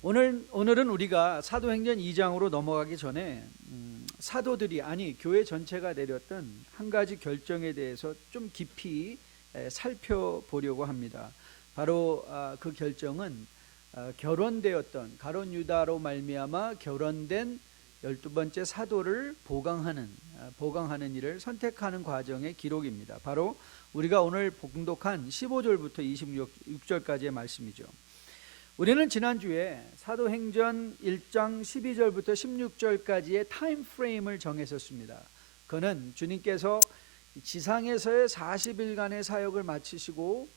오늘은 우리가 사도행전 2장으로 넘어가기 전에 사도들이 교회 전체가 내렸던 한 가지 결정에 대해서 좀 깊이 살펴보려고 합니다. 바로 그 결정은 결혼되었던 가룟 유다로 말미암아 결혼된 12번째 사도를 보강하는 일을 선택하는 과정의 기록입니다. 바로 우리가 오늘 봉독한 15절부터 26절까지의 말씀이죠. 우리는 지난주에 사도행전 1장 12절부터 16절까지의 타임 프레임을 정했었습니다. 그는 주님께서 지상에서의 40일간의 사역을 마치시고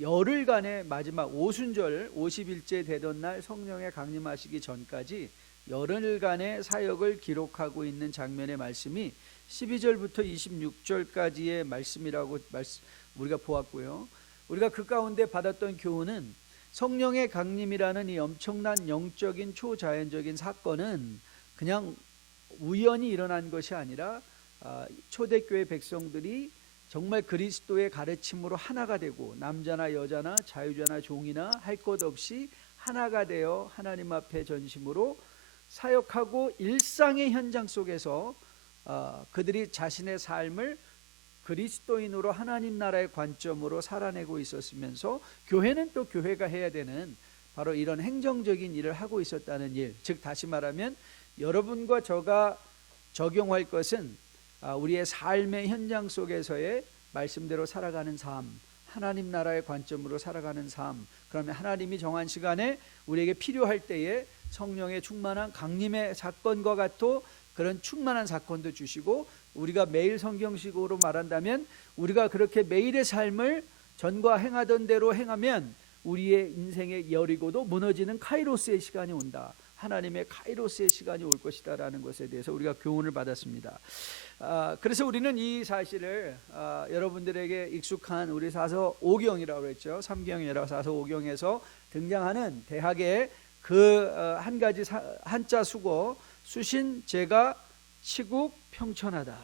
열흘간의 마지막 오순절 50일째 되던 날 성령에 강림하시기 전까지 열흘간의 사역을 기록하고 있는 장면의 말씀이 12절부터 26절까지의 말씀이라고 우리가 보았고요. 우리가 그 가운데 받았던 교훈은 성령의 강림이라는 이 엄청난 영적인 초자연적인 사건은 그냥 우연히 일어난 것이 아니라 초대교회 백성들이 정말 그리스도의 가르침으로 하나가 되고 남자나 여자나 자유자나 종이나 할 것 없이 하나가 되어 하나님 앞에 전심으로 사역하고 일상의 현장 속에서 그들이 자신의 삶을 그리스도인으로 하나님 나라의 관점으로 살아내고 있었으면서 교회는 또 교회가 해야 되는 바로 이런 행정적인 일을 하고 있었다는 일, 즉 다시 말하면 여러분과 저가 적용할 것은 우리의 삶의 현장 속에서의 말씀대로 살아가는 삶, 하나님 나라의 관점으로 살아가는 삶, 그러면 하나님이 정한 시간에 우리에게 필요할 때에 성령의 충만한 강림의 사건과 같은 그런 충만한 사건도 주시고, 우리가 매일 성경식으로 말한다면 우리가 그렇게 매일의 삶을 전과 행하던 대로 행하면 우리의 인생의 여리고도 무너지는 카이로스의 시간이 온다. 하나님의 카이로스의 시간이 올 것이다 라는 것에 대해서 우리가 교훈을 받았습니다. 그래서 우리는 이 사실을 여러분들에게 익숙한 우리 사서오경이라고 그랬죠. 삼경이라 사서오경에서 등장하는 대학의 그 한 가지 한자 수고 수신 제가 치국 평천하다.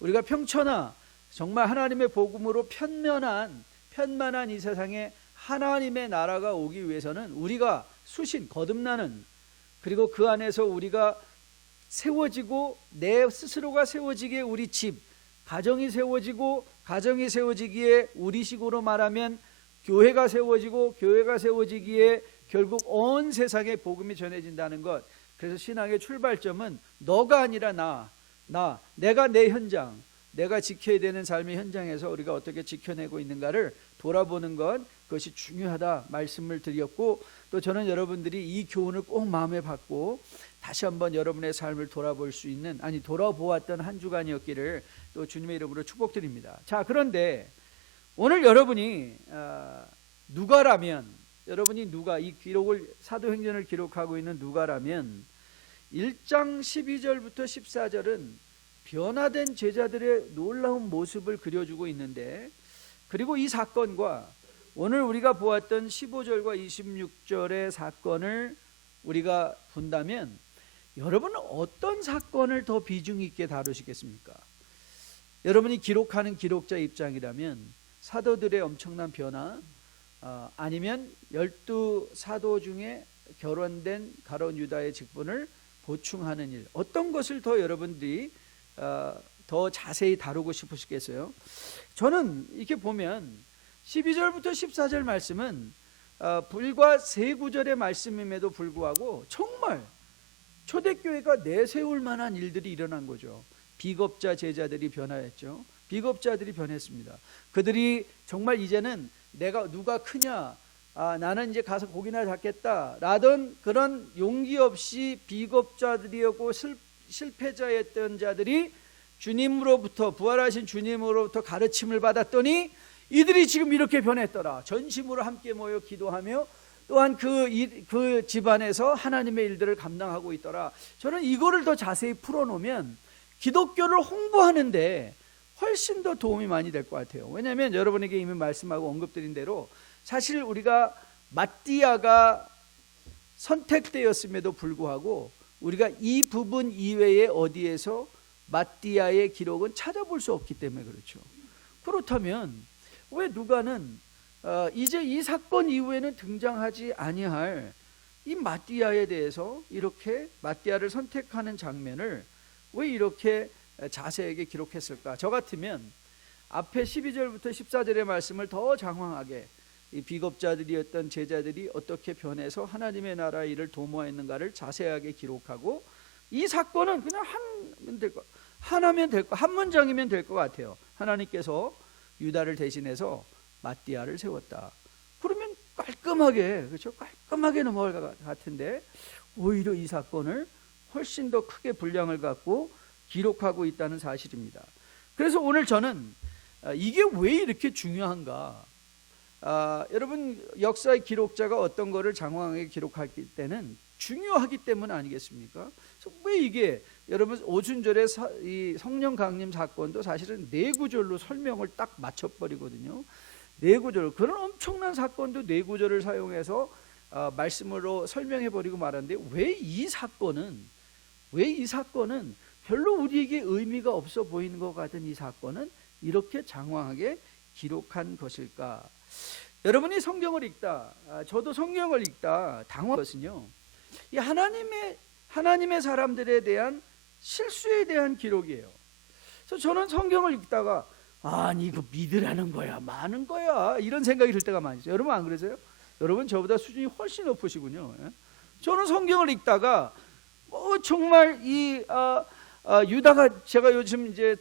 우리가 평천하, 정말 하나님의 복음으로 편만한 이 세상에 하나님의 나라가 오기 위해서는 우리가 수신, 거듭나는, 그리고 그 안에서 우리가 세워지고 내 스스로가 세워지기에 우리 집, 가정이 세워지고 가정이 세워지기에 우리식으로 말하면 교회가 세워지고 교회가 세워지기에 결국 온 세상에 복음이 전해진다는 것. 그래서 신앙의 출발점은 너가 아니라 내가 내 현장, 내가 지켜야 되는 삶의 현장에서 우리가 어떻게 지켜내고 있는가를 돌아보는 것, 그것이 중요하다 말씀을 드렸고, 또 저는 여러분들이 이 교훈을 꼭 마음에 받고 다시 한번 여러분의 삶을 돌아볼 수 있는, 돌아보았던 한 주간이었기를 또 주님의 이름으로 축복드립니다. 자, 그런데 오늘 여러분이 누가 이 기록을, 사도행전을 기록하고 있는 누가라면 1장 12절부터 14절은 변화된 제자들의 놀라운 모습을 그려주고 있는데, 그리고 이 사건과 오늘 우리가 보았던 15절과 26절의 사건을 우리가 본다면 여러분은 어떤 사건을 더 비중 있게 다루시겠습니까? 여러분이 기록하는 기록자 입장이라면 사도들의 엄청난 변화, 아니면 12사도 중에 결혼된 가룟 유다의 직분을 보충하는 일, 어떤 것을 더 여러분들이 더 자세히 다루고 싶으시겠어요? 저는 이렇게 보면 12절부터 14절 말씀은 불과 3구절의 말씀임에도 불구하고 정말 초대교회가 내세울 만한 일들이 일어난 거죠. 비겁자 제자들이 변화했죠. 비겁자들이 변했습니다. 그들이 정말 이제는 내가 누가 크냐, 나는 이제 가서 고기나 잡겠다 라던 그런 용기 없이 비겁자들이었고 실패자였던 자들이 주님으로부터, 부활하신 주님으로부터 가르침을 받았더니 이들이 지금 이렇게 변했더라. 전심으로 함께 모여 기도하며 또한 그 집안에서 하나님의 일들을 감당하고 있더라. 저는 이거를 더 자세히 풀어놓으면 기독교를 홍보하는데 훨씬 더 도움이 많이 될 것 같아요. 왜냐하면 여러분에게 이미 말씀하고 언급드린 대로 사실 우리가 마띠아가 선택되었음에도 불구하고 우리가 이 부분 이외에 어디에서 마띠아의 기록은 찾아볼 수 없기 때문에 그렇죠. 그렇다면 왜 누가는 이제 이 사건 이후에는 등장하지 아니할 이 마띠아에 대해서 이렇게 마띠아를 선택하는 장면을 왜 이렇게 자세하게 기록했을까? 저 같으면 앞에 12절부터 14절의 말씀을 더 장황하게 이 비겁자들이었던 제자들이 어떻게 변해서 하나님의 나라의 일을 도모했는가를 자세하게 기록하고, 이 사건은 그냥 하나면 될 거, 한 문장이면 될 것 같아요. 하나님께서 유다를 대신해서 마띠아를 세웠다. 그러면 깔끔하게, 그렇죠? 깔끔하게 넘어갈 것 같은데 오히려 이 사건을 훨씬 더 크게 분량을 갖고 기록하고 있다는 사실입니다. 그래서 오늘 저는 이게 왜 이렇게 중요한가? 여러분, 역사의 기록자가 어떤 거를 장황하게 기록할 때는 중요하기 때문 아니겠습니까? 왜 이게, 여러분, 오순절의 이 성령 강림 사건도 사실은 네 구절로 설명을 딱 맞춰버리거든요. 네 구절, 그런 엄청난 사건도 네 구절을 사용해서 말씀으로 설명해버리고 말하는데, 왜 이 사건은 별로 우리에게 의미가 없어 보이는 것 같은 이 사건은 이렇게 장황하게 기록한 것일까? 여러분이 성경을 읽다, 저도 성경을 읽다 당황한 것은요, 이 하나님의 사람들에 대한 실수에 대한 기록이에요. 그래서 저는 성경을 읽다가 아니 이거 믿으라는 거야, 많은 거야, 이런 생각이 들 때가 많이 있어요. 여러분 안 그러세요? 여러분 저보다 수준이 훨씬 높으시군요. 저는 성경을 읽다가 정말 이 유다가, 제가 요즘 이제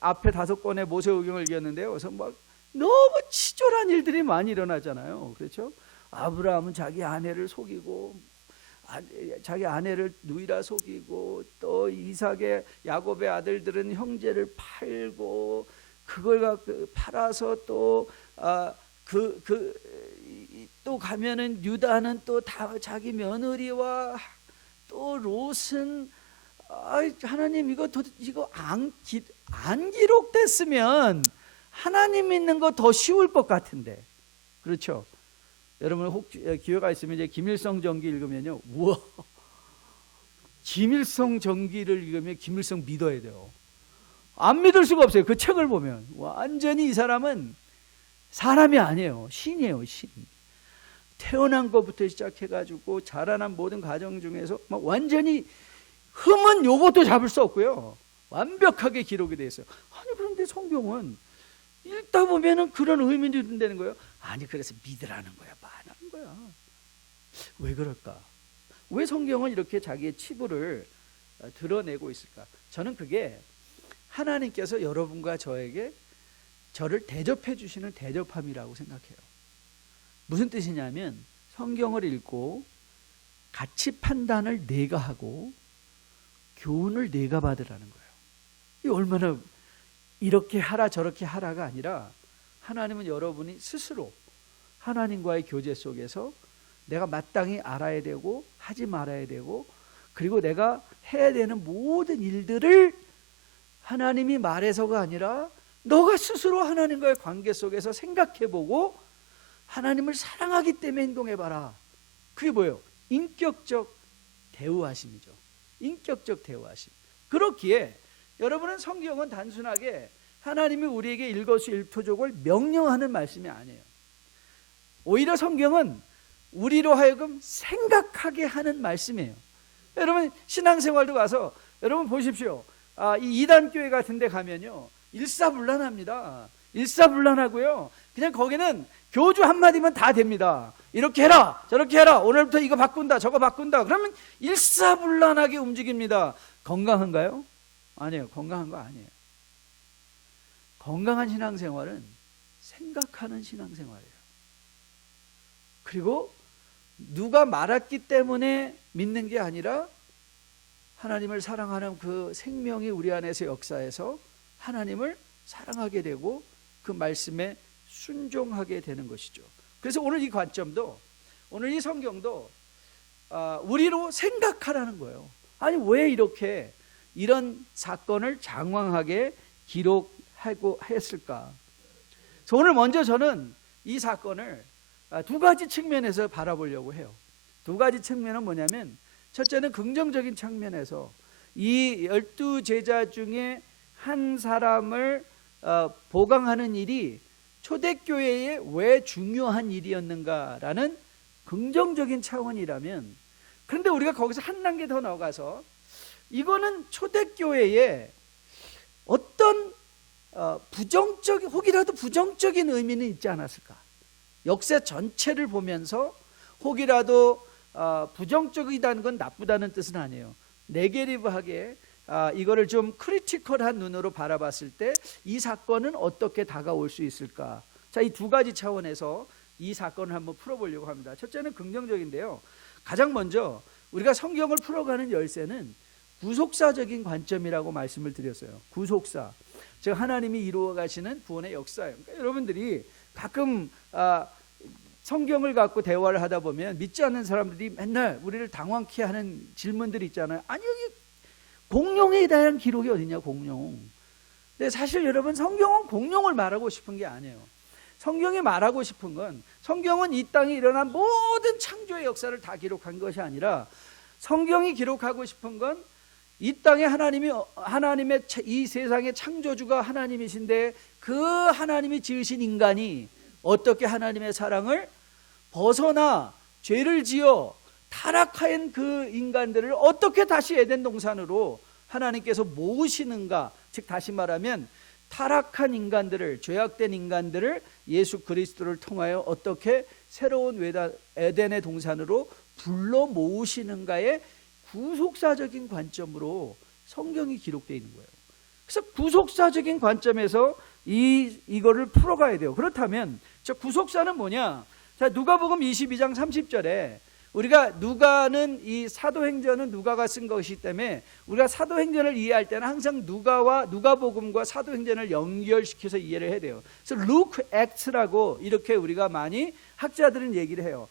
앞에 5권의 모세오경을 읽었는데요. 그래서 막 너무 치졸한 일들이 많이 일어나잖아요. 그렇죠? 아브라함은 자기 아내를 속이고, 자기 아내를 누이라 속이고, 또 이삭의 야곱의 아들들은 형제를 팔고, 그걸 팔아서 또 또 가면은 유다는 또 다 자기 며느리와, 또 롯은 하나님 이거 안 기록됐으면 하나님 믿는 거 더 쉬울 것 같은데, 그렇죠? 여러분 혹시 기회가 있으면 이제 김일성 전기 읽으면요, 우와, 김일성 전기를 읽으면 김일성 믿어야 돼요. 안 믿을 수가 없어요. 그 책을 보면 완전히 이 사람은 사람이 아니에요. 신이에요, 신. 태어난 것부터 시작해가지고 자라난 모든 과정 중에서 막 완전히 흠은 요것도 잡을 수 없고요, 완벽하게 기록이 되어 있어요. 아니 그런데 성경은 읽다 보면은 그런 의미도 든다는 거예요. 아니 그래서 믿으라는 거야, 말하는 거야. 왜 그럴까? 왜 성경은 이렇게 자기의 치부를 드러내고 있을까? 저는 그게 하나님께서 여러분과 저를 대접해 주시는 대접함이라고 생각해요. 무슨 뜻이냐면, 성경을 읽고 가치 판단을 내가 하고 교훈을 내가 받으라는 거예요. 이 얼마나, 이렇게 하라 저렇게 하라가 아니라, 하나님은 여러분이 스스로 하나님과의 교제 속에서 내가 마땅히 알아야 되고 하지 말아야 되고, 그리고 내가 해야 되는 모든 일들을 하나님이 말해서가 아니라 너가 스스로 하나님과의 관계 속에서 생각해보고 하나님을 사랑하기 때문에 행동해봐라. 그게 뭐예요? 인격적 대우하심이죠. 인격적 대우하심. 그렇기에 여러분은 성경은 단순하게 하나님이 우리에게 일거수일투족을 명령하는 말씀이 아니에요. 오히려 성경은 우리로 하여금 생각하게 하는 말씀이에요. 여러분 신앙생활도 가서 여러분 보십시오. 이 이단교회 같은 데 가면요, 일사불란합니다. 일사불란하고요, 그냥 거기는 교주 한마디면 다 됩니다. 이렇게 해라 저렇게 해라, 오늘부터 이거 바꾼다 저거 바꾼다, 그러면 일사불란하게 움직입니다. 건강한가요? 아니에요. 건강한 거 아니에요. 건강한 신앙생활은 생각하는 신앙생활이에요. 그리고 누가 말했기 때문에 믿는 게 아니라, 하나님을 사랑하는 그 생명이 우리 안에서 역사해서 하나님을 사랑하게 되고 그 말씀에 순종하게 되는 것이죠. 그래서 오늘 이 관점도, 오늘 이 성경도 우리로 생각하라는 거예요. 아니 왜 이렇게 이런 사건을 장황하게 기록하고 했을까? 그래서 오늘 먼저 저는 이 사건을 두 가지 측면에서 바라보려고 해요. 두 가지 측면은 뭐냐면, 첫째는 긍정적인 측면에서 이 12제자 중에 한 사람을 보강하는 일이 초대교회에 왜 중요한 일이었는가라는 긍정적인 차원이라면, 그런데 우리가 거기서 한 단계 더 나가서 이거는 초대교회에 어떤 부정적인, 혹이라도 부정적인 의미는 있지 않았을까? 역사 전체를 보면서 혹이라도 부정적이다는 건 나쁘다는 뜻은 아니에요. 네게티브하게 이거를 좀 크리티컬한 눈으로 바라봤을 때 이 사건은 어떻게 다가올 수 있을까? 자, 이 두 가지 차원에서 이 사건을 한번 풀어보려고 합니다. 첫째는 긍정적인데요. 가장 먼저 우리가 성경을 풀어가는 열쇠는 구속사적인 관점이라고 말씀을 드렸어요. 구속사, 즉 하나님이 이루어 가시는 구원의 역사예요. 그러니까 여러분들이 가끔 성경을 갖고 대화를 하다 보면 믿지 않는 사람들이 맨날 우리를 당황케 하는 질문들이 있잖아요. 아니, 여기 공룡에 대한 기록이 어디냐, 공룡. 근데 사실 여러분, 성경은 공룡을 말하고 싶은 게 아니에요. 성경이 말하고 싶은 건, 성경은 이 땅에 일어난 모든 창조의 역사를 다 기록한 것이 아니라, 성경이 기록하고 싶은 건 이 땅에 하나님의 이 세상의 창조주가 하나님이신데, 그 하나님이 지으신 인간이 어떻게 하나님의 사랑을 벗어나 죄를 지어 타락한 그 인간들을 어떻게 다시 에덴 동산으로 하나님께서 모으시는가. 즉 다시 말하면 타락한 인간들을, 죄악된 인간들을 예수 그리스도를 통하여 어떻게 새로운 에덴의 동산으로 불러 모으시는가의 구속사적인 관점으로 성경이 기록되어 있는 거예요. 그래서 구속사적인 관점에서 이거를 풀어가야 돼요. 그렇다면 저 구속사는 뭐냐? 자, 누가복음 22장 30절에 우리가 누가는, 이 사도행전은 누가가 쓴 것이기 때문에 우리가 사도행전을 이해할 때는 항상 누가복음과 사도행전을 연결시켜서 이해를 해야 돼요. 그래서 Luke Acts라고 이렇게 우리가 많이 학자들은 얘기를 해요.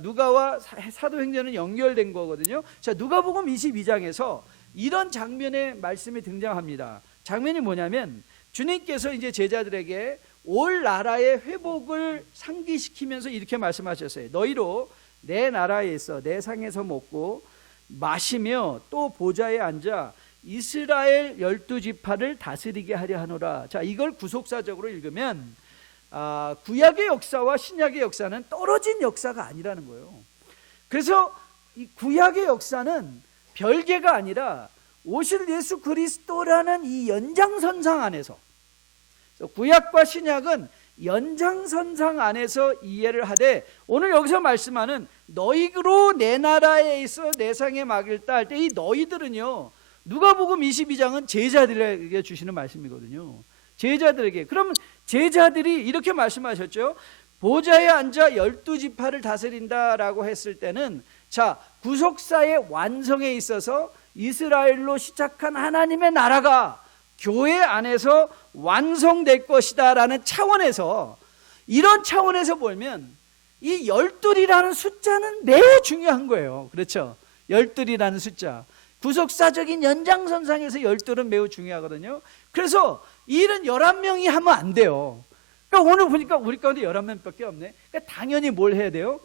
누가와 사도행전은 연결된 거거든요. 자, 누가복음 22장에서 이런 장면의 말씀이 등장합니다. 장면이 뭐냐면 주님께서 이제 제자들에게 올 나라의 회복을 상기시키면서 이렇게 말씀하셨어요. 너희로 내 나라에 있어 내 상에서 먹고 마시며 또 보좌에 앉아 이스라엘 12지파를 다스리게 하려 하노라. 자, 이걸 구속사적으로 읽으면 구약의 역사와 신약의 역사는 떨어진 역사가 아니라는 거예요. 그래서 이 구약의 역사는 별개가 아니라 오실 예수 그리스도라는 이 연장선상 안에서, 구약과 신약은 연장선상 안에서 이해를 하되, 오늘 여기서 말씀하는 너희로 내 나라에 있어 내 상에 막을 따 할 때 이 너희들은요, 누가복음 22장은 제자들에게 주시는 말씀이거든요. 제자들에게. 그러면 제자들이 이렇게 말씀하셨죠. 보좌에 앉아 12지파를 다스린다라고 했을 때는, 자, 구속사의 완성에 있어서 이스라엘로 시작한 하나님의 나라가 교회 안에서 완성될 것이다 라는 차원에서, 이런 차원에서 보면 이 12이라는 숫자는 매우 중요한 거예요. 그렇죠? 12이라는 숫자, 구속사적인 연장선상에서 12은 매우 중요하거든요. 그래서 이 일은 11명이 하면 안 돼요. 그러니까 오늘 보니까 우리 가운데 11명밖에 없네. 그러니까 당연히 뭘 해야 돼요?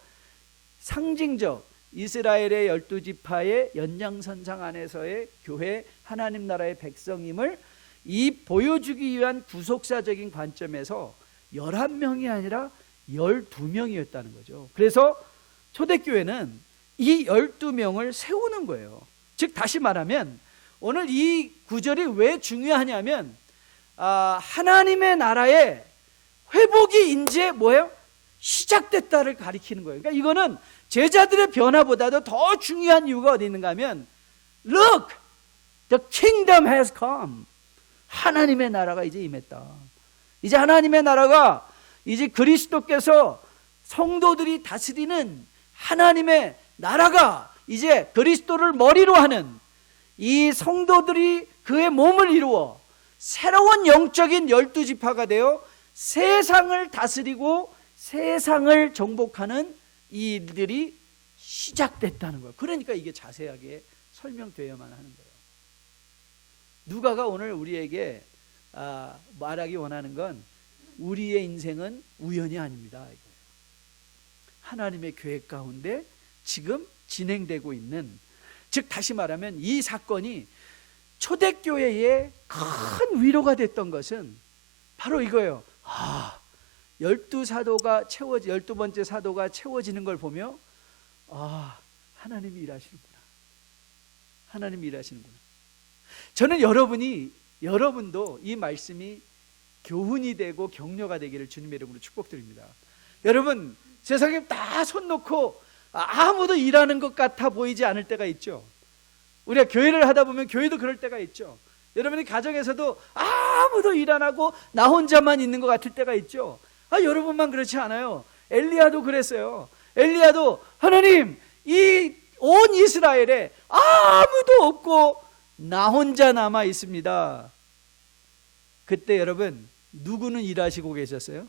상징적 이스라엘의 12지파의 연장선상 안에서의 교회, 하나님 나라의 백성임을 이 보여주기 위한 구속사적인 관점에서 11명이 아니라 12명이었다는 거죠. 그래서 초대교회는 이 12명을 세우는 거예요. 즉 다시 말하면 오늘 이 구절이 왜 중요하냐면, 하나님의 나라의 회복이 이제 뭐예요? 시작됐다를 가리키는 거예요. 그러니까 이거는 제자들의 변화보다도 더 중요한 이유가 어디 있는가 하면, Look, the kingdom has come. 하나님의 나라가 이제 임했다. 이제 하나님의 나라가, 이제 그리스도께서 성도들이 다스리는 하나님의 나라가, 이제 그리스도를 머리로 하는 이 성도들이 그의 몸을 이루어 새로운 영적인 12지파가 되어 세상을 다스리고 세상을 정복하는 이 일들이 시작됐다는 거예요. 그러니까 이게 자세하게 설명되어야만 하는 거예요. 누가가 오늘 우리에게 말하기 원하는 건, 우리의 인생은 우연이 아닙니다. 이거예요. 하나님의 계획 가운데 지금 진행되고 있는, 즉 다시 말하면 이 사건이 초대교회에 큰 위로가 됐던 것은 바로 이거예요. 열두 번째 사도가 채워지는 걸 보며 아, 하나님이 일하시는구나. 하나님이 일하시는구나. 저는 여러분도 이 말씀이 교훈이 되고 격려가 되기를 주님의 이름으로 축복드립니다. 여러분, 세상에 다 손 놓고 아무도 일하는 것 같아 보이지 않을 때가 있죠. 우리가 교회를 하다 보면 교회도 그럴 때가 있죠. 여러분이 가정에서도 아무도 일 안 하고 나 혼자만 있는 것 같을 때가 있죠. 여러분만 그렇지 않아요. 엘리야도 그랬어요. 엘리야도 하나님, 이 온 이스라엘에 아무도 없고 나 혼자 남아 있습니다. 그때 여러분, 누구는 일하시고 계셨어요?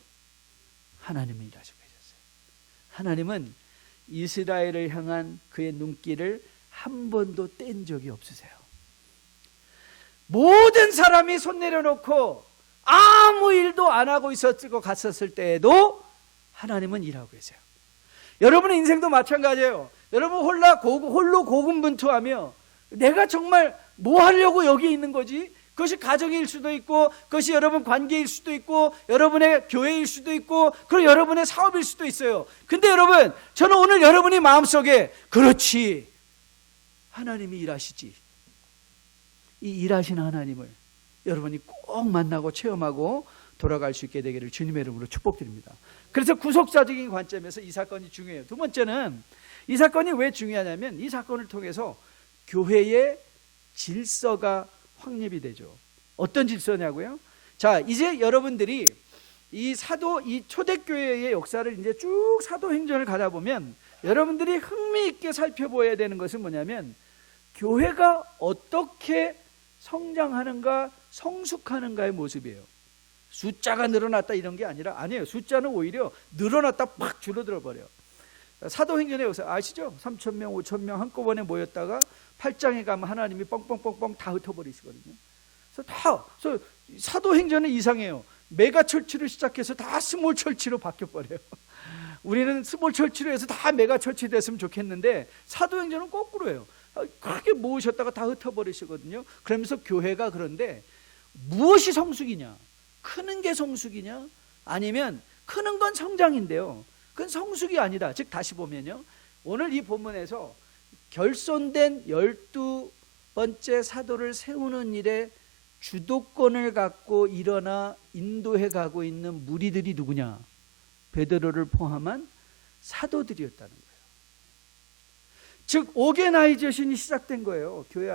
하나님은 일하시고 계셨어요. 하나님은 이스라엘을 향한 그의 눈길을 한 번도 뗀 적이 없으세요. 모든 사람이 손 내려놓고 아무 일도 안 하고 있었고 갔었을 때에도 하나님은 일하고 계세요. 여러분의 인생도 마찬가지예요. 여러분 홀로 고군분투하며 내가 정말 뭐 하려고 여기 있는 거지? 그것이 가정일 수도 있고, 그것이 여러분 관계일 수도 있고, 여러분의 교회일 수도 있고, 그리고 여러분의 사업일 수도 있어요. 근데 여러분, 저는 오늘 여러분이 마음속에 그렇지, 하나님이 일하시지, 이 일하시는 하나님을 여러분이 꼭 만나고 체험하고 돌아갈 수 있게 되기를 주님의 이름으로 축복드립니다. 그래서 구속사적인 관점에서 이 사건이 중요해요. 두 번째는 이 사건이 왜 중요하냐면 이 사건을 통해서 교회의 질서가 확립이 되죠. 어떤 질서냐고요? 자, 이제 여러분들이 이 초대교회의 역사를 이제 쭉 사도행전을 가다 보면 여러분들이 흥미있게 살펴보아야 되는 것은 뭐냐면 교회가 어떻게 성장하는가, 성숙하는가의 모습이에요. 숫자가 늘어났다 이런 게 아니에요. 숫자는 오히려 늘어났다 팍 줄어들어 버려요. 사도행전의 역사 아시죠? 3,000명, 5,000명 한꺼번에 모였다가 8장에 가면 하나님이 뻥뻥뻥뻥 다 흩어버리시거든요. 그래서 사도행전은 이상해요. 메가 철치로 시작해서 다 스몰 철치로 바뀌어버려요. 우리는 스몰 철치로 해서 다 메가 철치 됐으면 좋겠는데 사도행전은 거꾸로예요. 크게 모으셨다가 다 흩어버리시거든요. 그러면서 교회가 그런데 무엇이 성숙이냐? 크는 게 성숙이냐? 아니면 크는 건 성장인데요, 그건 성숙이 아니다. 즉 다시 보면요, 오늘 이 본문에서 결손된 12번째 사도를 세우는 일에 주도권을 갖고 일어나 인도해 가고 있는 무리들이 누구냐? 베드로를 포함한 사도들이었다는 거예요. 즉 오게나이제이션이 시작된 거예요. 교회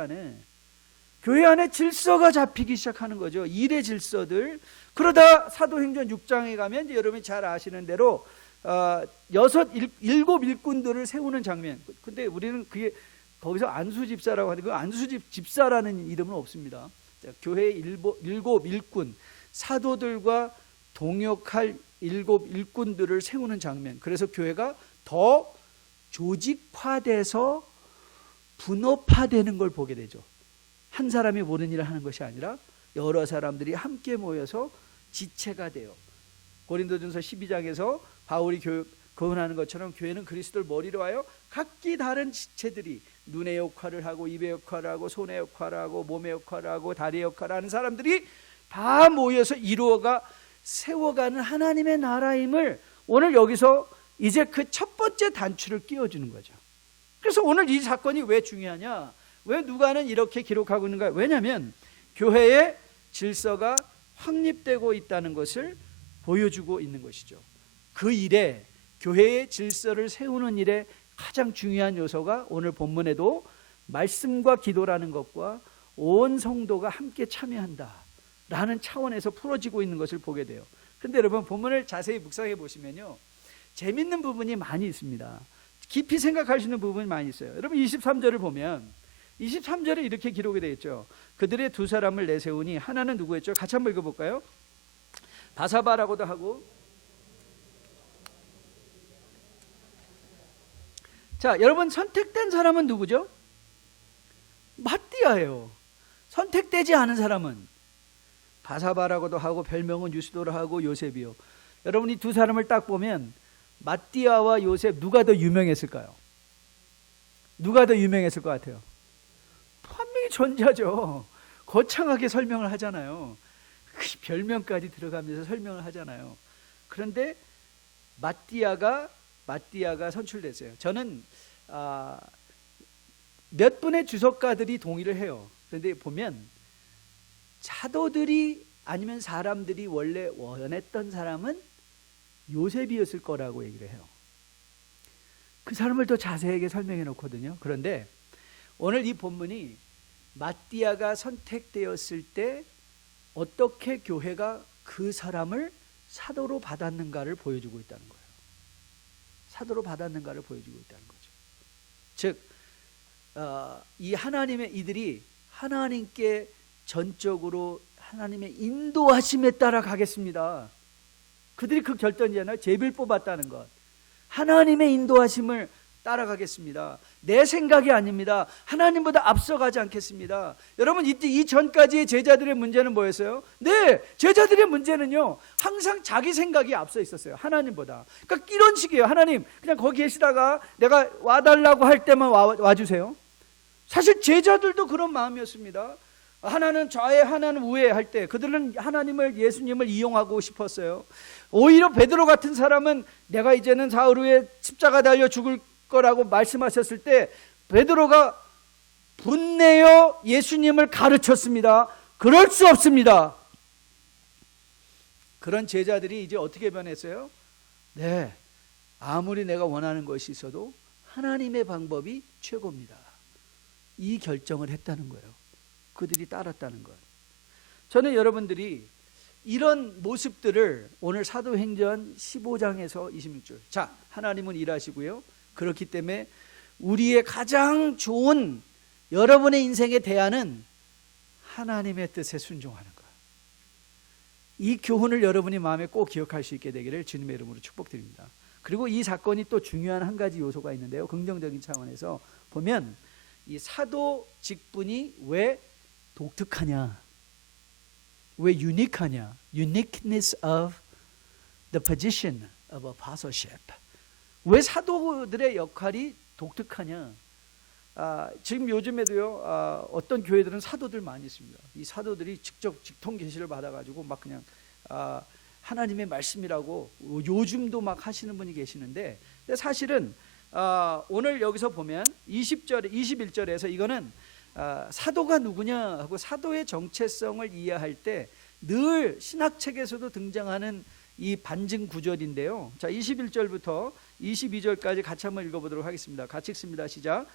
안에 질서가 잡히기 시작하는 거죠. 일의 질서들. 그러다 사도행전 6장에 가면 이제 여러분이 잘 아시는 대로 7 일꾼들을 세우는 장면. 근데 우리는 그게 거기서 안수 집사라고 하는데 그 안수 집사라는 이름은 없습니다. 자, 교회의 7 일꾼, 사도들과 동역할 7 일꾼들을 세우는 장면. 그래서 교회가 더 조직화돼서 분업화되는 걸 보게 되죠. 한 사람이 모든 일을 하는 것이 아니라 여러 사람들이 함께 모여서 지체가 돼요. 고린도전서 12장에서 바울이 거론하는 것처럼 교회는 그리스도를 머리로 하여 각기 다른 지체들이 눈의 역할을 하고 입의 역할을 하고 손의 역할을 하고 몸의 역할을 하고 다리의 역할을 하는 사람들이 다 모여서 이루어가 세워가는 하나님의 나라임을 오늘 여기서 이제 그 첫 번째 단추를 끼워주는 거죠. 그래서 오늘 이 사건이 왜 중요하냐? 왜 누가는 이렇게 기록하고 있는가? 왜냐하면 교회의 질서가 확립되고 있다는 것을 보여주고 있는 것이죠. 그 일에, 교회의 질서를 세우는 일에 가장 중요한 요소가 오늘 본문에도 말씀과 기도라는 것과 온 성도가 함께 참여한다라는 차원에서 풀어지고 있는 것을 보게 돼요. 그런데 여러분 본문을 자세히 묵상해 보시면요, 재밌는 부분이 많이 있습니다. 깊이 생각할 수 있는 부분이 많이 있어요. 여러분 23절을 보면 23절에 이렇게 기록이 되어 있죠. 그들의 두 사람을 내세우니 하나는 누구였죠? 같이 한번 읽어볼까요? 바사바라고도 하고. 자, 여러분 선택된 사람은 누구죠? 마띠아예요. 선택되지 않은 사람은 바사바라고도 하고 별명은 유스도라 하고 요셉이요. 여러분이 두 사람을 딱 보면 마띠아와 요셉 누가 더 유명했을까요? 누가 더 유명했을 것 같아요? 분명히 전자죠. 거창하게 설명을 하잖아요. 별명까지 들어가면서 설명을 하잖아요. 그런데 마띠아가 선출됐어요. 저는 몇 분의 주석가들이 동의를 해요. 그런데 보면 사도들이 아니면 사람들이 원래 원했던 사람은 요셉이었을 거라고 얘기를 해요. 그 사람을 더 자세하게 설명해 놓거든요. 그런데 오늘 이 본문이 마띠아가 선택되었을 때 어떻게 교회가 그 사람을 사도로 받았는가를 보여주고 있다는 거예요. 사도로 받았는가를 보여주고 있다는 거죠. 즉, 이 하나님의 이들이 하나님께 전적으로 하나님의 인도하심에 따라 가겠습니다. 그들이 그 결단이잖아요. 제비를 뽑았다는 것. 하나님의 인도하심을 따라가겠습니다. 내 생각이 아닙니다. 하나님보다 앞서가지 않겠습니다. 여러분, 이 전까지의 제자들의 문제는 뭐였어요? 네, 제자들의 문제는요, 항상 자기 생각이 앞서 있었어요. 하나님보다. 그러니까 이런 식이에요. 하나님, 그냥 거기 계시다가 내가 와달라고 할 때만 와주세요. 사실 제자들도 그런 마음이었습니다. 하나는 좌에 하나는 우에 할 때 그들은 하나님을, 예수님을 이용하고 싶었어요. 오히려 베드로 같은 사람은 내가 이제는 사흘 후에 십자가 달려 죽을 거라고 말씀하셨을 때 베드로가 분내어 예수님을 가르쳤습니다. 그럴 수 없습니다. 그런 제자들이 이제 어떻게 변했어요? 네, 아무리 내가 원하는 것이 있어도 하나님의 방법이 최고입니다. 이 결정을 했다는 거예요. 그들이 따랐다는 것. 저는 여러분들이 이런 모습들을 오늘 사도행전 15장에서 26절, 자, 하나님은 일하시고요, 그렇기 때문에 우리의 가장 좋은 여러분의 인생의 대안은 하나님의 뜻에 순종하는 것. 이 교훈을 여러분이 마음에 꼭 기억할 수 있게 되기를 주님의 이름으로 축복드립니다. 그리고 이 사건이 또 중요한 한 가지 요소가 있는데요, 긍정적인 차원에서 보면 이 사도 직분이 왜 독특하냐, 왜 유니크하냐, uniqueness of the position of apostleship. 왜 사도들의 역할이 독특하냐? 지금 요즘에도요, 어떤 교회들은 사도들 많이 있습니다. 이 사도들이 직접 직통 계시를 받아가지고 막 그냥 하나님의 말씀이라고 요즘도 막 하시는 분이 계시는데, 근데 사실은 오늘 여기서 보면 20절, 21절에서 이거는 사도가 누구냐 하고 사도의 정체성을 이해할 때 늘 신학책에서도 등장하는 이 반증 구절인데요. 자, 21절부터 22절까지 같이 한번 읽어보도록 하겠습니다. 같이 읽습니다. 시작.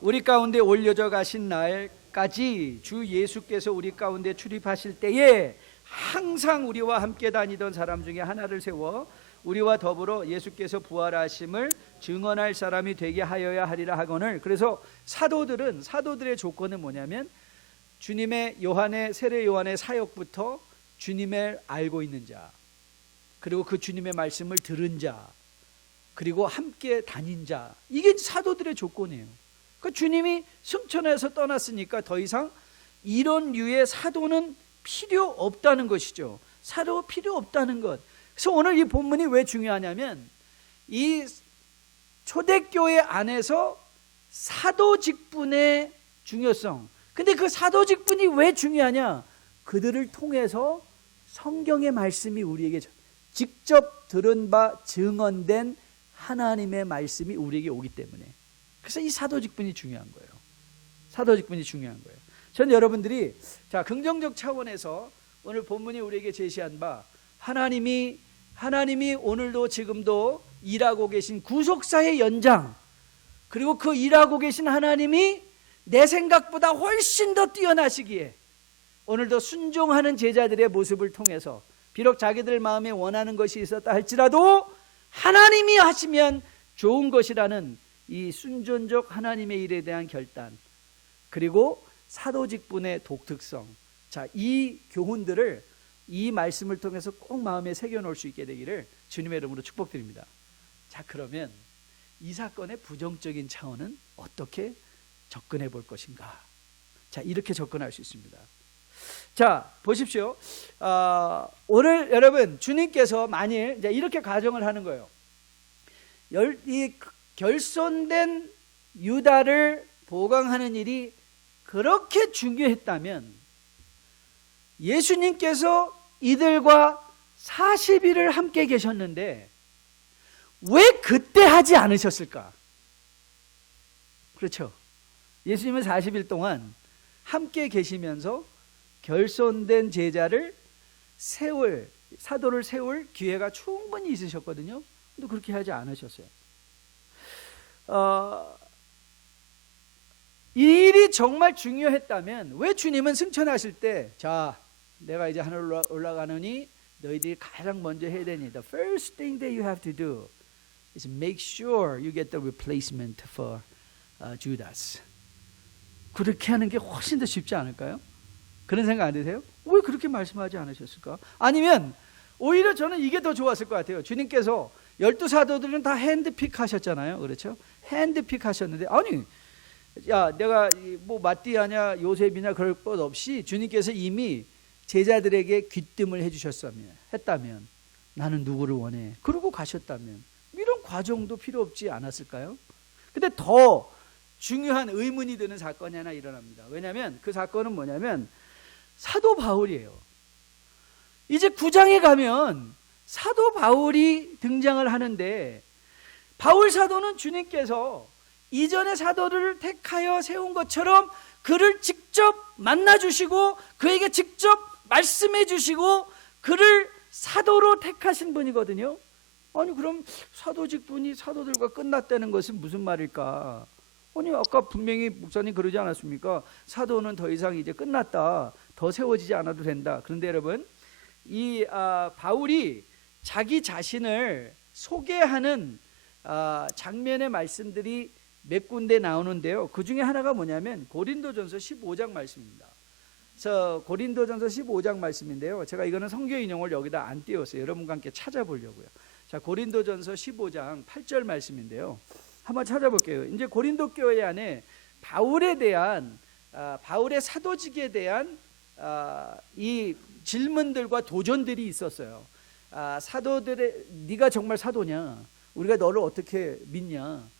우리 가운데 올려져 가신 날까지 주 예수께서 우리 가운데 출입하실 때에 항상 우리와 함께 다니던 사람 중에 하나를 세워 우리와 더불어 예수께서 부활하심을 증언할 사람이 되게 하여야 하리라 하거늘. 그래서 사도들의 조건은 뭐냐면 주님의 세례 요한의 사역부터 주님을 알고 있는 자, 그리고 그 주님의 말씀을 들은 자, 그리고 함께 다닌 자, 이게 사도들의 조건이에요. 그러니까 주님이 승천해서 떠났으니까 더 이상 이런 류의 사도는 필요 없다는 것이죠. 사도 필요 없다는 것. 그래서 오늘 이 본문이 왜 중요하냐면 이 초대교회 안에서 사도 직분의 중요성. 근데 그 사도 직분이 왜 중요하냐? 그들을 통해서 성경의 말씀이 우리에게 직접 들은 바 증언된 하나님의 말씀이 우리에게 오기 때문에. 그래서 이 사도 직분이 중요한 거예요. 사도 직분이 중요한 거예요. 전 여러분들이 자, 긍정적 차원에서 오늘 본문이 우리에게 제시한 바 하나님이 오늘도 지금도 일하고 계신 구속사의 연장, 그리고 그 일하고 계신 하나님이 내 생각보다 훨씬 더 뛰어나시기에 오늘도 순종하는 제자들의 모습을 통해서 비록 자기들 마음에 원하는 것이 있었다 할지라도 하나님이 하시면 좋은 것이라는 이 순전적 하나님의 일에 대한 결단, 그리고 사도 직분의 독특성, 자, 이 교훈들을 이 말씀을 통해서 꼭 마음에 새겨놓을 수 있게 되기를 주님의 이름으로 축복드립니다. 자, 그러면 이 사건의 부정적인 차원은 어떻게 접근해 볼 것인가? 자, 이렇게 접근할 수 있습니다. 자, 보십시오. 오늘 여러분, 주님께서 만일 이제 이렇게 가정을 하는 거예요. 이 결손된 유다를 보강하는 일이 그렇게 중요했다면 예수님께서 이들과 40일을 함께 계셨는데 왜 그때 하지 않으셨을까? 그렇죠. 예수님은 40일 동안 함께 계시면서 결손된 제자를 사도를 세울 기회가 충분히 있으셨거든요. 근데 그렇게 하지 않으셨어요. 이 일이 정말 중요했다면 왜 주님은 승천하실 때, 자, 내가 이제 하늘로 올라가느니 너희들이 가장 먼저 해야 되니 the first thing that you have to do is make sure you get the replacement for Judas. 그렇게 하는 게 훨씬 더 쉽지 않을까요? 그런 생각 안 드세요? 왜 그렇게 말씀하지 않으셨을까? 아니면 오히려 저는 이게 더 좋았을 것 같아요. 주님께서 12사도들은 다 핸드픽 하셨잖아요. 그렇죠? 핸드픽 하셨는데, 아니, 야, 내가 뭐 마띠아냐 요셉이냐 그럴 것 없이 주님께서 이미 제자들에게 귀뜸을 했다면 나는 누구를 원해? 그러고 가셨다면 이런 과정도 필요 없지 않았을까요? 근데 더 중요한 의문이 드는 사건이 하나 일어납니다. 왜냐하면 그 사건은 뭐냐면 사도 바울이에요. 이제 9장에 가면 사도 바울이 등장을 하는데, 바울 사도는 주님께서 이전의 사도를 택하여 세운 것처럼 그를 직접 만나 주시고 그에게 직접 말씀해 주시고 그를 사도로 택하신 분이거든요. 아니, 그럼 사도 직분이 사도들과 끝났다는 것은 무슨 말일까? 아니, 아까 분명히 목사님 그러지 않았습니까? 사도는 더 이상 이제 끝났다, 더 세워지지 않아도 된다. 그런데 여러분, 이 바울이 자기 자신을 소개하는 장면의 말씀들이 몇 군데 나오는데요. 그 중에 하나가 뭐냐면 고린도전서 15장 말씀입니다. 그래서 고린도전서 15장 말씀인데요. 제가 이거는 성경 인용을 여기다 안 띄웠어요. 여러분과 함께 찾아보려고요. 자, 고린도전서 15장 8절 말씀인데요. 한번 찾아볼게요. 이제 고린도 교회 안에 바울에 대한 바울의 사도직에 대한 이 질문들과 도전들이 있었어요. 사도들의 네가 정말 사도냐? 우리가 너를 어떻게 믿냐?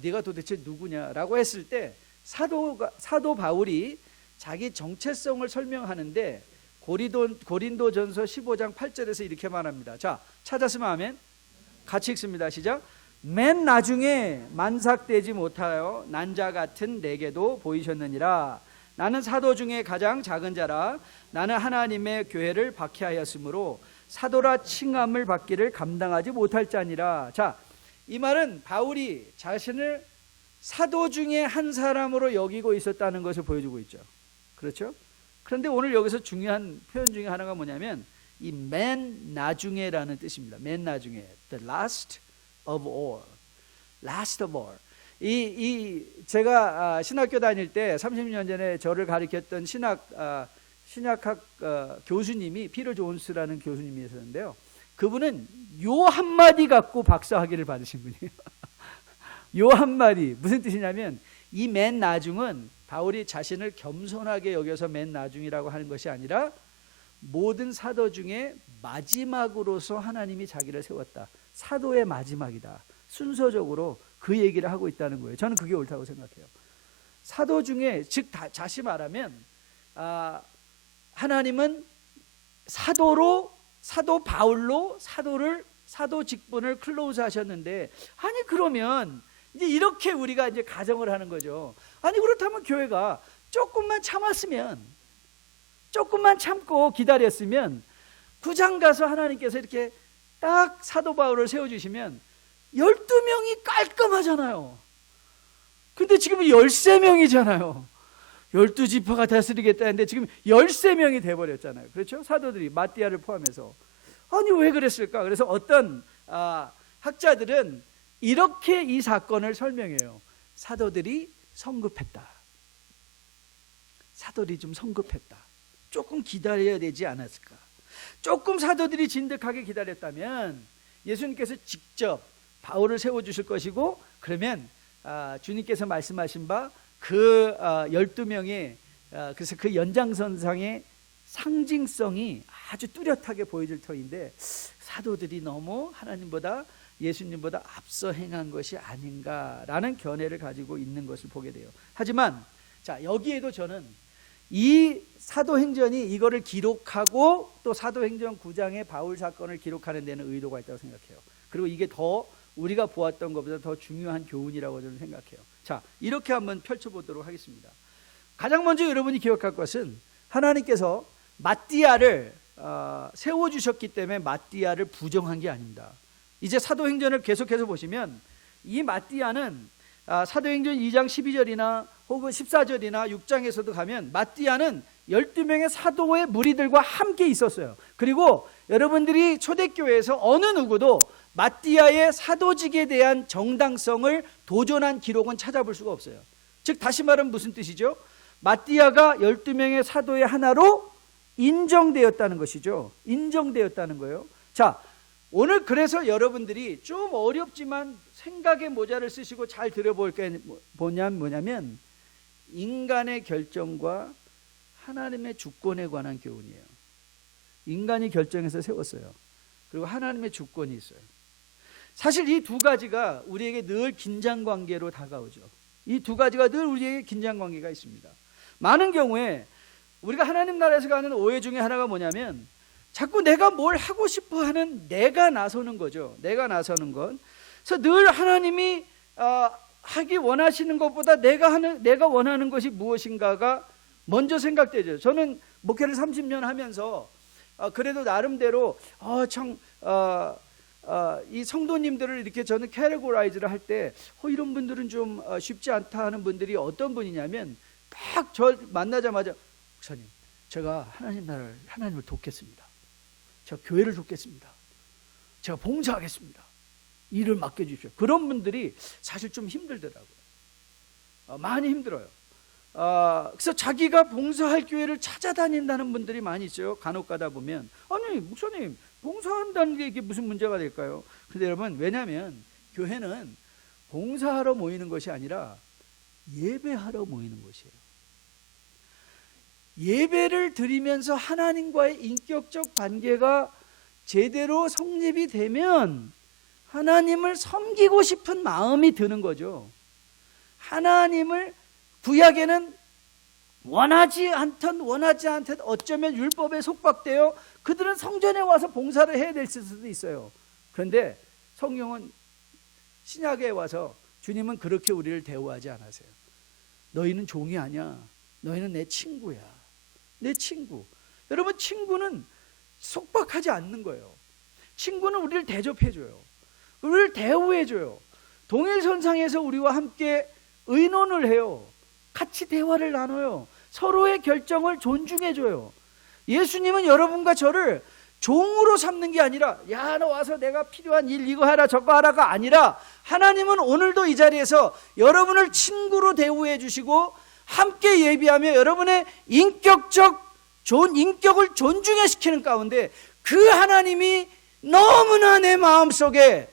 네가 도대체 누구냐라고 했을 때 사도 바울이 자기 정체성을 설명하는데 고린도전서 15장 8절에서 이렇게 말합니다. 자, 찾았으면 아멘. 같이 읽습니다. 시작. 맨 나중에 만삭되지 못하여 난 자 같은 내게도 보이셨느니라. 나는 사도 중에 가장 작은 자라. 나는 하나님의 교회를 박해하였으므로 사도라 칭함을 받기를 감당하지 못할 자니라. 자, 이 말은 바울이 자신을 사도 중에 한 사람으로 여기고 있었다는 것을 보여주고 있죠. 그렇죠? 그런데 오늘 여기서 중요한 표현 중에 하나가 뭐냐면 이 맨 나중에라는 뜻입니다. 맨 나중에, the last of all, last of all. 제가 신학교 다닐 때 30년 전에 저를 가르쳤던 신약학 교수님이 피터 존스라는 교수님이 있었는데요. 그분은 요 한마디 갖고 박사학위를 받으신 분이에요. 요 한마디 무슨 뜻이냐면 이 맨 나중은 바울이 자신을 겸손하게 여겨서 맨 나중이라고 하는 것이 아니라 모든 사도 중에 마지막으로서 하나님이 자기를 세웠다. 사도의 마지막이다. 순서적으로 그 얘기를 하고 있다는 거예요. 저는 그게 옳다고 생각해요. 사도 중에 즉 다시 말하면 하나님은 사도 바울로 사도 직분을 클로즈 하셨는데, 아니 그러면 이제 이렇게 우리가 이제 가정을 하는 거죠. 아니 그렇다면 교회가 조금만 참고 기다렸으면 9장 가서 하나님께서 이렇게 딱 사도 바울을 세워주시면 12명이 깔끔하잖아요. 근데 지금은 13명이잖아요. 12지파가 다스리겠다는데 지금 13명이 돼버렸잖아요. 그렇죠? 사도들이 마띠아를 포함해서. 아니 왜 그랬을까? 그래서 어떤 학자들은 이렇게 이 사건을 설명해요. 사도들이 성급했다. 사도들이 좀 성급했다. 조금 기다려야 되지 않았을까? 조금 사도들이 진득하게 기다렸다면 예수님께서 직접 바울을 세워주실 것이고, 그러면 주님께서 말씀하신 바 그 12명의 그래서 그 연장선상의 상징성이 아주 뚜렷하게 보여질 터인데, 사도들이 너무 하나님보다 예수님보다 앞서 행한 것이 아닌가라는 견해를 가지고 있는 것을 보게 돼요. 하지만 자, 여기에도 저는 이 사도행전이 이거를 기록하고 또 사도행전 9장의 바울 사건을 기록하는 데는 의도가 있다고 생각해요. 그리고 이게 더 우리가 보았던 것보다 더 중요한 교훈이라고 저는 생각해요. 자, 이렇게 한번 펼쳐보도록 하겠습니다. 가장 먼저 여러분이 기억할 것은 하나님께서 마띠아를 세워주셨기 때문에 마띠아를 부정한 게 아닙니다. 이제 사도행전을 계속해서 보시면 이 마띠아는 사도행전 2장 12절이나 혹은 14절이나 6장에서도 가면 마띠아는 12명의 사도의 무리들과 함께 있었어요. 그리고 여러분들이 초대교회에서 어느 누구도 마띠아의 사도직에 대한 정당성을 도전한 기록은 찾아볼 수가 없어요. 즉 다시 말하면 무슨 뜻이죠? 마띠아가 12명의 사도의 하나로 인정되었다는 것이죠. 인정되었다는 거예요. 자, 오늘 그래서 여러분들이 좀 어렵지만 생각의 모자를 쓰시고 잘 들어볼 게 뭐냐면 인간의 결정과 하나님의 주권에 관한 교훈이에요. 인간이 결정해서 세웠어요. 그리고 하나님의 주권이 있어요. 사실 이 두 가지가 우리에게 늘 긴장관계로 다가오죠. 이 두 가지가 늘 우리에게 긴장관계가 있습니다. 많은 경우에 우리가 하나님 나라에서 가는 오해 중에 하나가 뭐냐면 자꾸 내가 뭘 하고 싶어 하는 내가 나서는 거죠. 내가 나서는 건. 그래서 늘 하나님이 하기 원하시는 것보다 내가 원하는 것이 무엇인가가 먼저 생각되죠. 저는 목회를 30년 하면서 그래도 나름대로 이 성도님들을 이렇게 저는 캐테고라이즈를 할 때 이런 분들은 좀 쉽지 않다 하는 분들이 어떤 분이냐면 딱 저 만나자마자 목사님, 제가 하나님을 돕겠습니다. 제가 교회를 돕겠습니다. 제가 봉사하겠습니다. 일을 맡겨주십시오. 그런 분들이 사실 좀 힘들더라고요. 많이 힘들어요. 그래서 자기가 봉사할 교회를 찾아다닌다는 분들이 많이 있어요. 간혹 가다 보면 아니 목사님 봉사한다는 게 이게 무슨 문제가 될까요? 근데 여러분, 왜냐하면 교회는 봉사하러 모이는 것이 아니라 예배하러 모이는 것이에요. 예배를 드리면서 하나님과의 인격적 관계가 제대로 성립이 되면 하나님을 섬기고 싶은 마음이 드는 거죠. 하나님을 구약에는 원하지 않든 어쩌면 율법에 속박되어 그들은 성전에 와서 봉사를 해야 될 수도 있어요. 그런데 성경은 신약에 와서 주님은 그렇게 우리를 대우하지 않으세요. 너희는 종이 아니야. 너희는 내 친구야. 내 친구. 여러분, 친구는 속박하지 않는 거예요. 친구는 우리를 대접해줘요. 우리를 대우해줘요. 동일선상에서 우리와 함께 의논을 해요. 같이 대화를 나눠요. 서로의 결정을 존중해줘요. 예수님은 여러분과 저를 종으로 삼는 게 아니라 야, 너 와서 내가 필요한 일 이거 하라 저거 하라가 아니라 하나님은 오늘도 이 자리에서 여러분을 친구로 대우해 주시고 함께 예비하며 여러분의 인격을 존중해 시키는 가운데 그 하나님이 너무나 내 마음속에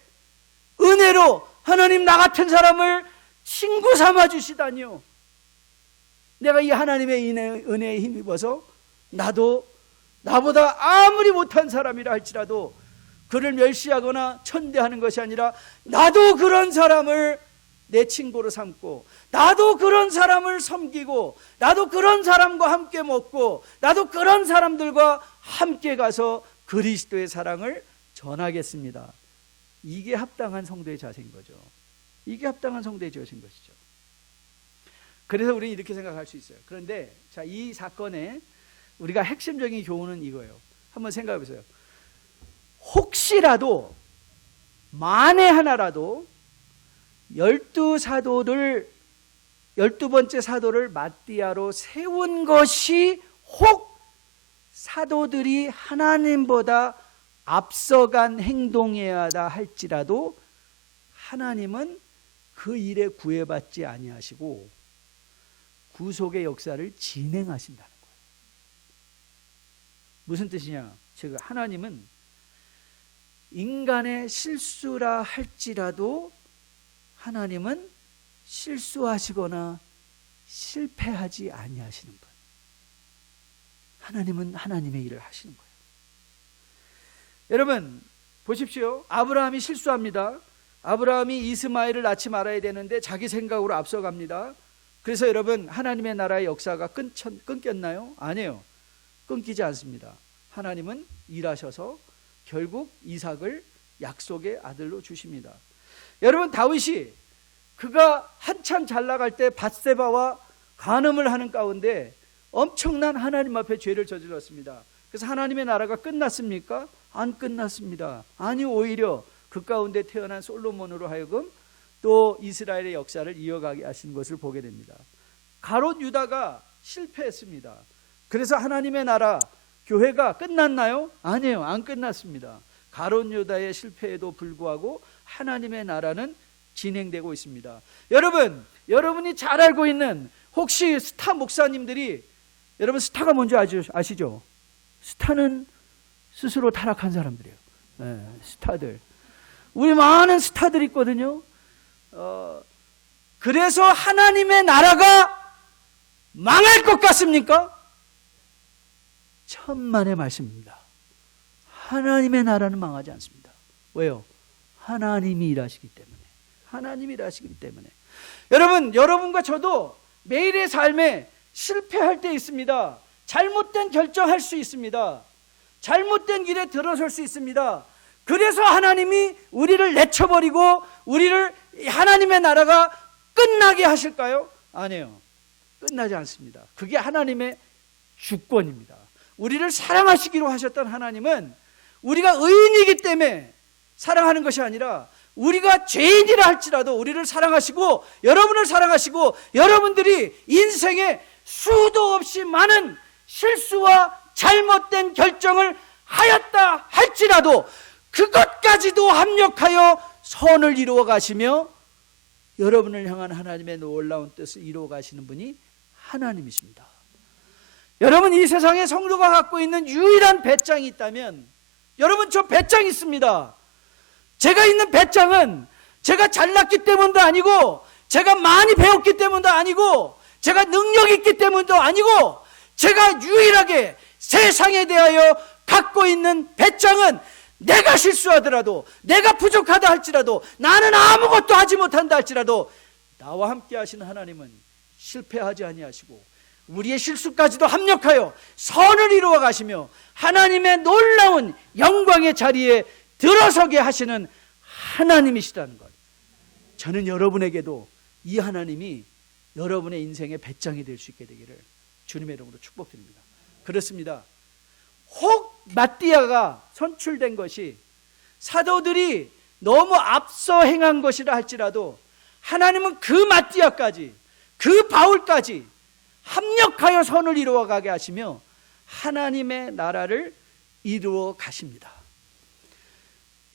은혜로 하나님 나 같은 사람을 친구 삼아 주시다니요. 내가 이 하나님의 은혜에 힘입어서 나도 나보다 아무리 못한 사람이라 할지라도 그를 멸시하거나 천대하는 것이 아니라 나도 그런 사람을 내 친구로 삼고 나도 그런 사람을 섬기고 나도 그런 사람과 함께 먹고 나도 그런 사람들과 함께 가서 그리스도의 사랑을 전하겠습니다. 이게 합당한 성도의 자세인 거죠. 이게 합당한 성도의 자세인 것이죠. 그래서 우리는 이렇게 생각할 수 있어요. 그런데 자, 이 사건의 우리가 핵심적인 교훈은 이거예요. 한번 생각해 보세요. 혹시라도 만에 하나라도 12번째 사도를 마띠아로 세운 것이 혹 사도들이 하나님보다 앞서간 행동해야 하다 할지라도 하나님은 그 일에 구애받지 아니하시고 구속의 역사를 진행하신다는 거예요. 무슨 뜻이냐? 즉 하나님은 인간의 실수라 할지라도 하나님은 실수하시거나 실패하지 아니하시는 분. 하나님은 하나님의 일을 하시는 거예요. 여러분 보십시오. 아브라함이 실수합니다. 아브라함이 이스마엘을 낳지 말아야 되는데 자기 생각으로 앞서갑니다. 그래서 여러분, 하나님의 나라의 역사가 끊겼나요? 아니에요. 끊기지 않습니다. 하나님은 일하셔서 결국 이삭을 약속의 아들로 주십니다. 여러분, 다윗이 그가 한참 잘 나갈 때 밧세바와 간음을 하는 가운데 엄청난 하나님 앞에 죄를 저질렀습니다. 그래서 하나님의 나라가 끝났습니까? 안 끝났습니다. 아니, 오히려 그 가운데 태어난 솔로몬으로 하여금 또 이스라엘의 역사를 이어가게 하신 것을 보게 됩니다. 가롯 유다가 실패했습니다. 그래서 하나님의 나라, 교회가 끝났나요? 아니에요. 안 끝났습니다. 가롯 유다의 실패에도 불구하고 하나님의 나라는 진행되고 있습니다. 여러분, 여러분이 잘 알고 있는 혹시 스타 목사님들이, 여러분 스타가 뭔지 아시죠? 스타는 스스로 타락한 사람들이에요. 스타들. 우리 많은 스타들이 있거든요. 그래서 하나님의 나라가 망할 것 같습니까? 천만의 말씀입니다. 하나님의 나라는 망하지 않습니다. 왜요? 하나님이 일하시기 때문에. 하나님이 일하시기 때문에. 여러분, 여러분과 저도 매일의 삶에 실패할 때 있습니다. 잘못된 결정할 수 있습니다. 잘못된 길에 들어설 수 있습니다. 그래서 하나님이 우리를 내쳐버리고 우리를 하나님의 나라가 끝나게 하실까요? 아니에요. 끝나지 않습니다. 그게 하나님의 주권입니다. 우리를 사랑하시기로 하셨던 하나님은 우리가 의인이기 때문에 사랑하는 것이 아니라 우리가 죄인이라 할지라도 우리를 사랑하시고 여러분을 사랑하시고 여러분들이 인생에 수도 없이 많은 실수와 잘못된 결정을 하였다 할지라도 그것까지도 합력하여 선을 이루어 가시며 여러분을 향한 하나님의 놀라운 뜻을 이루어 가시는 분이 하나님이십니다. 여러분, 이 세상에 성도가 갖고 있는 유일한 배짱이 있다면, 여러분, 저 배짱 있습니다. 제가 있는 배짱은 제가 잘났기 때문도 아니고, 제가 많이 배웠기 때문도 아니고, 제가 능력이 있기 때문도 아니고, 제가 유일하게 세상에 대하여 갖고 있는 배짱은 내가 실수하더라도, 내가 부족하다 할지라도, 나는 아무것도 하지 못한다 할지라도 나와 함께 하시는 하나님은 실패하지 아니하시고 우리의 실수까지도 합력하여 선을 이루어 가시며 하나님의 놀라운 영광의 자리에 들어서게 하시는 하나님이시다는 것, 저는 여러분에게도 이 하나님이 여러분의 인생의 배짱이 될 수 있게 되기를 주님의 이름으로 축복드립니다. 그렇습니다. 혹 마띠아가 선출된 것이 사도들이 너무 앞서 행한 것이라 할지라도 하나님은 그 마띠아까지, 그 바울까지 합력하여 선을 이루어 가게 하시며 하나님의 나라를 이루어 가십니다.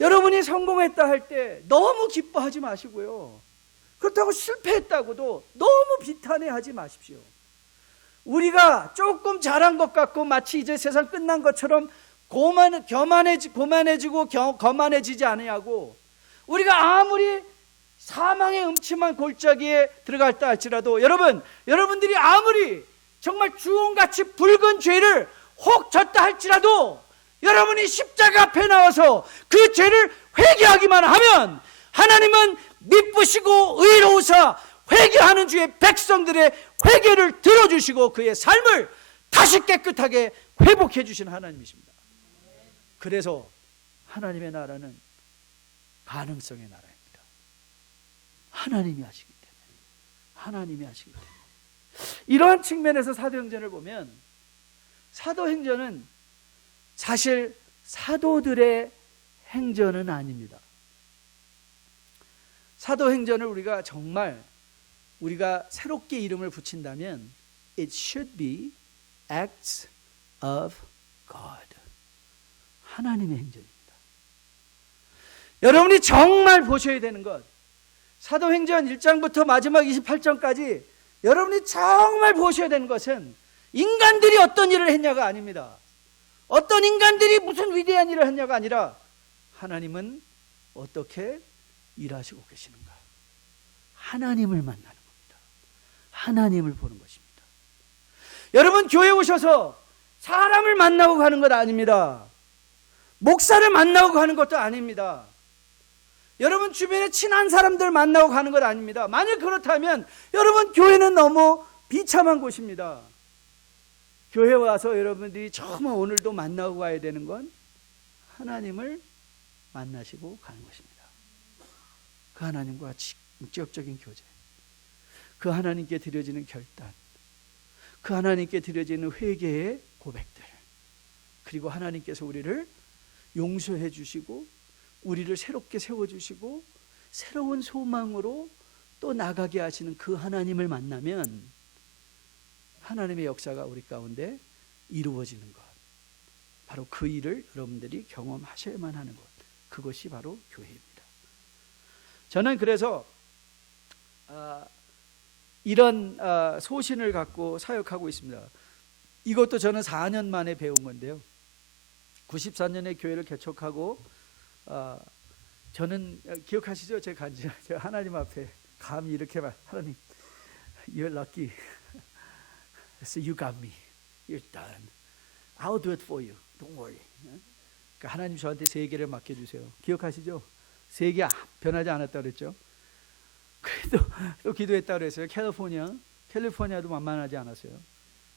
여러분이 성공했다 할 때 너무 기뻐하지 마시고요, 그렇다고 실패했다고도 너무 비탄해하지 마십시오. 우리가 조금 잘한 것 같고 마치 이제 세상 끝난 것처럼 거만해지고 거만해지지 아니하고, 우리가 아무리 사망의 음침한 골짜기에 들어갔다 할지라도 여러분들이 아무리 정말 주홍같이 붉은 죄를 혹 졌다 할지라도 여러분이 십자가 앞에 나와서 그 죄를 회개하기만 하면 하나님은 미쁘시고 의로우사 회개하는 주의 백성들의 회개를 들어주시고 그의 삶을 다시 깨끗하게 회복해 주시는 하나님이십니다. 그래서 하나님의 나라는 가능성의 나라입니다. 하나님이 하시기 때문에. 하나님이 하시기 때문에. 이러한 측면에서 사도행전을 보면, 사도행전은 사실 사도들의 행전은 아닙니다. 사도행전을 우리가 새롭게 이름을 붙인다면 It should be acts of God. 하나님의 행전입니다. 여러분이 정말 보셔야 되는 것, 사도행전 1장부터 마지막 28장까지 여러분이 정말 보셔야 되는 것은 인간들이 어떤 일을 했냐가 아닙니다. 어떤 인간들이 무슨 위대한 일을 했냐가 아니라 하나님은 어떻게 일하시고 계시는가, 하나님을 만나는 겁니다. 하나님을 보는 것입니다. 여러분, 교회 오셔서 사람을 만나고 가는 것 아닙니다. 목사를 만나고 가는 것도 아닙니다. 여러분 주변에 친한 사람들 만나고 가는 것 아닙니다. 만약 그렇다면 여러분 교회는 너무 비참한 곳입니다. 교회 와서 여러분들이 정말 오늘도 만나고 가야 되는 건 하나님을 만나시고 가는 것입니다. 그 하나님과 직접적인 교제, 그 하나님께 드려지는 결단, 그 하나님께 드려지는 회개의 고백들, 그리고 하나님께서 우리를 용서해 주시고 우리를 새롭게 세워주시고 새로운 소망으로 또 나가게 하시는 그 하나님을 만나면 하나님의 역사가 우리 가운데 이루어지는 것, 바로 그 일을 여러분들이 경험하셔야만 하는 것, 그것이 바로 교회입니다. 저는 그래서 이런 소신을 갖고 사역하고 있습니다. 이것도 저는 4년 만에 배운 건데요. 94년에 교회를 개척하고 저는 기억하시죠? 제가 하나님 앞에 감히 이렇게 말, 하나님, you're lucky, so you got me, you're done, I'll do it for you, don't worry. 그러니까 하나님 저한테 세계를 맡겨주세요. 기억하시죠? 세계 변하지 않았다 그랬죠? 그래도 또 기도했다 그랬어요. 캘리포니아도 만만하지 않았어요.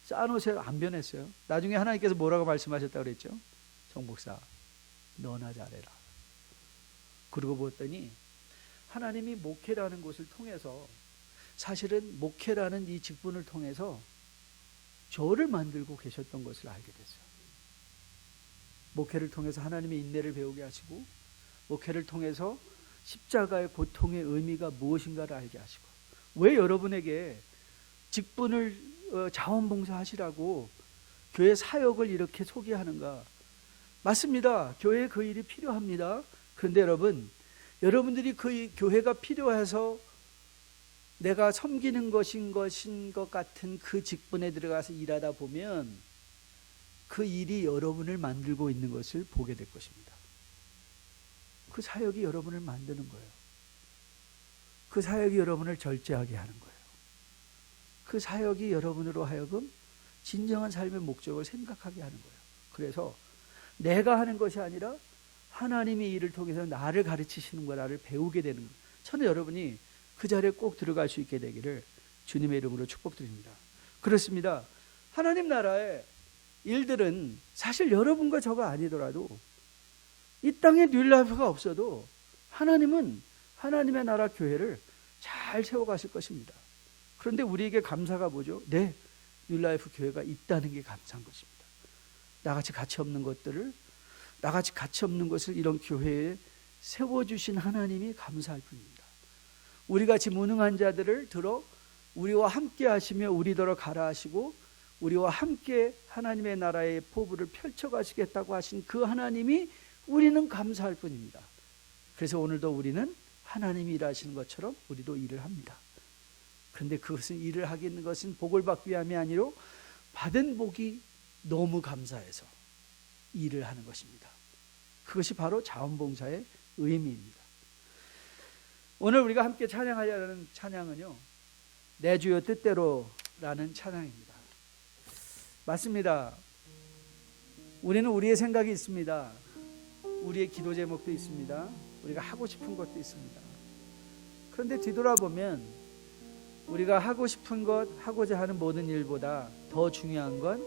산호세 안 변했어요. 나중에 하나님께서 뭐라고 말씀하셨다 그랬죠? 정복사, 너나 잘해라. 그러고 보았더니 하나님이 목회라는 곳을 통해서, 사실은 목회라는 이 직분을 통해서 저를 만들고 계셨던 것을 알게 됐어요. 목회를 통해서 하나님의 인내를 배우게 하시고, 목회를 통해서 십자가의 고통의 의미가 무엇인가를 알게 하시고, 왜 여러분에게 직분을 자원봉사하시라고 교회 사역을 이렇게 소개하는가? 맞습니다. 교회에 그 일이 필요합니다. 그런데 여러분들이 그 교회가 필요해서 내가 섬기는 것인 것 같은 그 직분에 들어가서 일하다 보면 그 일이 여러분을 만들고 있는 것을 보게 될 것입니다. 그 사역이 여러분을 만드는 거예요. 그 사역이 여러분을 절제하게 하는 거예요. 그 사역이 여러분으로 하여금 진정한 삶의 목적을 생각하게 하는 거예요. 그래서 내가 하는 것이 아니라 하나님이 이를 통해서 나를 가르치시는 거라를 배우게 되는 거예요. 저는 여러분이 그 자리에 꼭 들어갈 수 있게 되기를 주님의 이름으로 축복드립니다. 그렇습니다. 하나님 나라의 일들은 사실 여러분과 저가 아니더라도, 이 땅에 뉴라이프가 없어도 하나님은 하나님의 나라 교회를 잘 세워가실 것입니다. 그런데 우리에게 감사가 뭐죠? 네, 뉴라이프 교회가 있다는 게 감사한 것입니다. 나같이 가치 없는 것들을, 나같이 가치 없는 것을 이런 교회에 세워주신 하나님이 감사할 뿐입니다. 우리같이 무능한 자들을 들어 우리와 함께 하시며 우리더러 가라 하시고 우리와 함께 하나님의 나라의 포부를 펼쳐가시겠다고 하신 그 하나님이 우리는 감사할 뿐입니다. 그래서 오늘도 우리는 하나님이 일하시는 것처럼 우리도 일을 합니다. 그런데 그것은 일을 하겠는 것은 복을 받기 위함이 아니라 받은 복이 너무 감사해서 일을 하는 것입니다. 그것이 바로 자원봉사의 의미입니다. 오늘 우리가 함께 찬양하려는 찬양은요, 내 주여 뜻대로라는 찬양입니다. 맞습니다. 우리는 우리의 생각이 있습니다. 우리의 기도 제목도 있습니다. 우리가 하고 싶은 것도 있습니다. 그런데 뒤돌아보면 우리가 하고 싶은 것, 하고자 하는 모든 일보다 더 중요한 건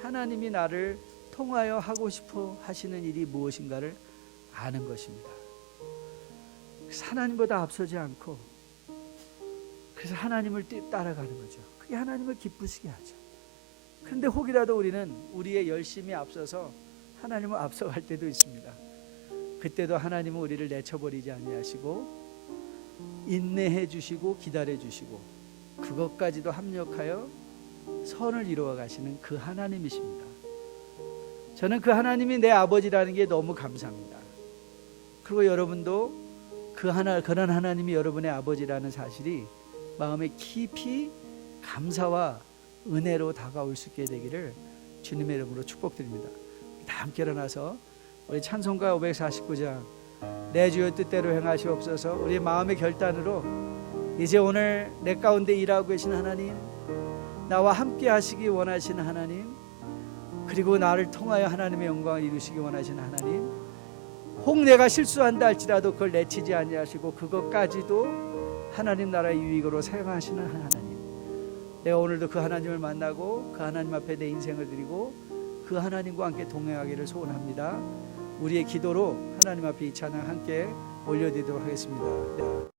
하나님이 나를 통하여 하고 싶어 하시는 일이 무엇인가를 아는 것입니다. 그래서 하나님보다 앞서지 않고, 그래서 하나님을 따라가는 거죠. 그게 하나님을 기쁘시게 하죠. 그런데 혹이라도 우리는 우리의 열심이 앞서서 하나님을 앞서갈 때도 있습니다. 그때도 하나님은 우리를 내쳐버리지 아니하시고 인내해 주시고 기다려 주시고 그것까지도 합력하여 선을 이루어 가시는 그 하나님이십니다. 저는 그 하나님이 내 아버지라는 게 너무 감사합니다. 그리고 여러분도 그런 하나님이 여러분의 아버지라는 사실이 마음에 깊이 감사와 은혜로 다가올 수 있게 되기를 주님의 이름으로 축복드립니다. 다 함께 일어나서 우리 찬송가 549장 내 주의 뜻대로 행하시옵소서, 우리 마음의 결단으로 이제 오늘 내 가운데 일하고 계신 하나님, 나와 함께 하시기 원하시는 하나님, 그리고 나를 통하여 하나님의 영광을 이루시기 원하시는 하나님, 혹 내가 실수한다 할지라도 그걸 내치지 아니하시고 그것까지도 하나님 나라의 유익으로 사용하시는 하나님. 내가 오늘도 그 하나님을 만나고 그 하나님 앞에 내 인생을 드리고 그 하나님과 함께 동행하기를 소원합니다. 우리의 기도로 하나님 앞에 이 찬양 함께 올려드리도록 하겠습니다.